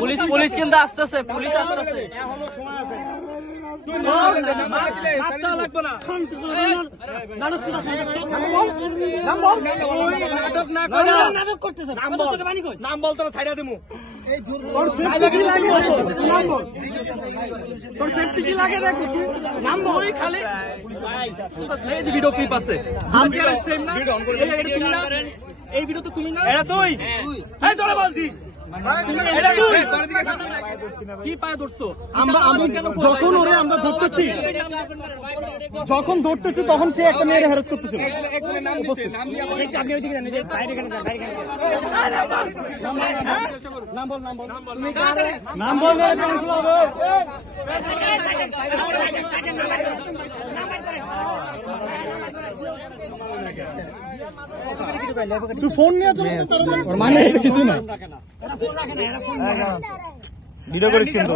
Police police কিন্তু আসতেছে, police আসতেছে। এখনো সময় আছে। নাম বল তোর ছাইড়া দেবো। ভিডিও ক্লিপ আছে, এই ভিডিও তো তুমি না, এটা তুই তোরা বলছি কি পায়ে ধরছো? যখন ওরে আমরা ধরতেছি, যখন ধরতেছি তখন সে একটা মেয়ের হ্যারাস করতেছিল। নাম বল। তুই ফোন নিয়ে চলে মানে কিছু না, ভিডিও করিস কিন্তু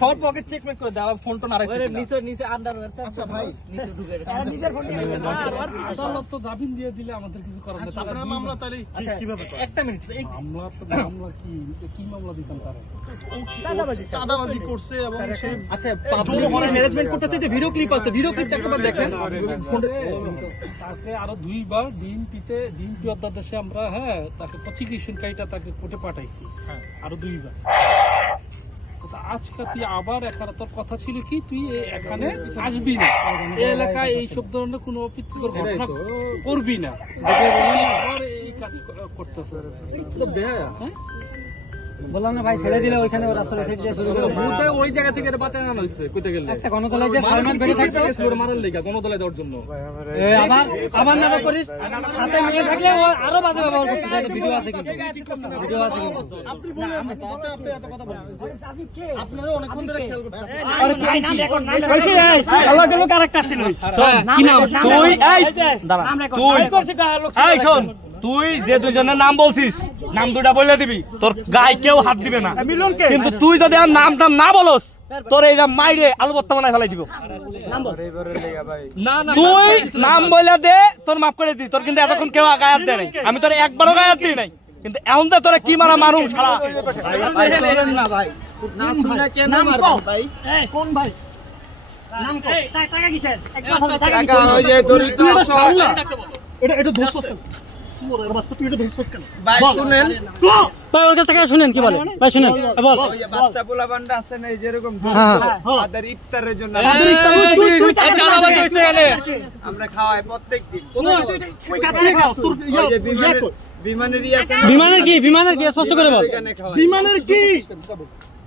সব পকেট চেক করে দাও, ফোনটা নাড়াইছে নিচে নিচে আন্ডার। আচ্ছা ভাই, তো জামিন দিয়ে দিলে আমাদের কিছু করার নেই। আপনারা মামলা তাহলে কিভাবে করেন? একটা মিনিট, মামলা কি মামলা দিতাম তারা? চাঁদাবাজি করছে এবং সে আচ্ছা পাবলিক ম্যানেজমেন্ট করতেছে যে ভিডিও ক্লিপ আছে, ভিডিও ক্লিপটা একবার দেখেন। তাকে আরো 2 বার ডিএমপি অধ্যাদেশে আমরা তাকে প্রসিকিউশনকারীটা তাকে কোর্টে পাঠাইছি আরো 2 বার। আজকে তুই আবার এখানে তোর কথা ছিল কি তুই এখানে আসবি না, এই এলাকায় এইসব ধরনের কোন অপ্রীতিকর ঘটনা করবি না, আবার এই কাজ করতেছে। বললাম না ভাই, ছেড়ে দিলে ওইখানে রাস্তাটা ছেড়ে দিয়ে শুরু করে বুঝে ওই জায়গা থেকে বাঁচায় আনা হইছে। কইতে গেলে একটা গণতলায় যে সালমান বেরি থাকতে ওর মারার লাগা গণতলায় দেওয়ার জন্য। আবার আবার না করিস, সাথে মেয়ে থাকলে ও আরো বাজে ব্যবহার করতে চায়। ভিডিও আছে কিন্তু, ভিডিও আছে কিন্তু। আপনি বলেন না, তাতে আপনি এত কথা বলেন। আপনারা অনেকক্ষণ ধরে খেয়াল করতেছেন। আরে ভাই নাম রেকর্ড নাম কইছি, এই আলাদা গেল ক্যারেক্টার ছিল। কি নাম তুই? এই দাঁড়া, তুই এই শোন, তুই যে দুজনের নাম বলছিস, নাম দুটা বলে দিবি, তোর গায়ে কেউ হাত দিবে না। কিন্তু তুই যদি আর নামটা না বলস, তোর এই মাইরে আলু ভর্তা বানায় ফেলাই দিব। তুই নাম বলে দে, তোর মাফ করে দি। তোর কিন্তু এতক্ষণ কেউ গায়ে হাত দেয় নাই, আমি তোর একবারও গায়ে হাত দিই নাই। কিন্তু এখন তো তোরা কি মারা মানুষ সারা না ভাই, না শুনে কে নাম মারবো ভাই? কোন ভাই? নাম কো? টাকা কিসের? টাকা ওই যে দরিদ্র অসহায়। এটা ধরছস কেন? ওরে বাচ্চা, তুই এটা ধরছস কেন? ভাই শুনেন, ভাই ওর কাছ থেকে শুনেন কি বলে। ভাই শুনেন, বল। ওই যে বাচ্চা পোলা বান্ডা আছে না, যেরকম তাদের ইফতারের জন্য চাঁদাবাজি হইছে এখানে, আমরা খাওয়াই প্রত্যেকদিন। তুই কাটতে খাস তোর বিমানের আছে না, বিমানের কি? বিমানের কি স্পষ্ট করে বল। এখানে খাওয়াই। বিমানের কি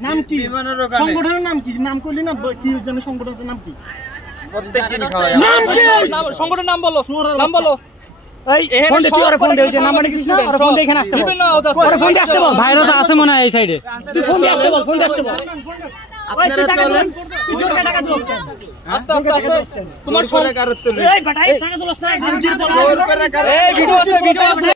নাম? কি বিমানের ওখানে সংগঠনের নাম কি? নাম করলি না, কি জানে সংগঠনের নাম কি? প্রত্যেকদিন খাওয়াই। নাম কি? সংগঠনের নাম বলো, নাম বলো। এই ফোন দে, তুই ওরে ফোন দে, ওই যে নাম্বার দিছিস না, ওরে ফোন দে, এখানে আসতে বল। ওরে ফোন দে আসতে বল। ভাইরা তো আছে মনে হয় এই সাইডে, তুই ফোন দে আসতে বল, ফোন দে আসতে বল। আপনারা চলেন, তুই জোর টাকা দিস। আস্তে আস্তে আস্তে তোমার সরে কারত তুলে এই বেটা, এই টাকা দিলস না, জোর করে কারত। এই ভিডিও আছে, ভিডিও আছে।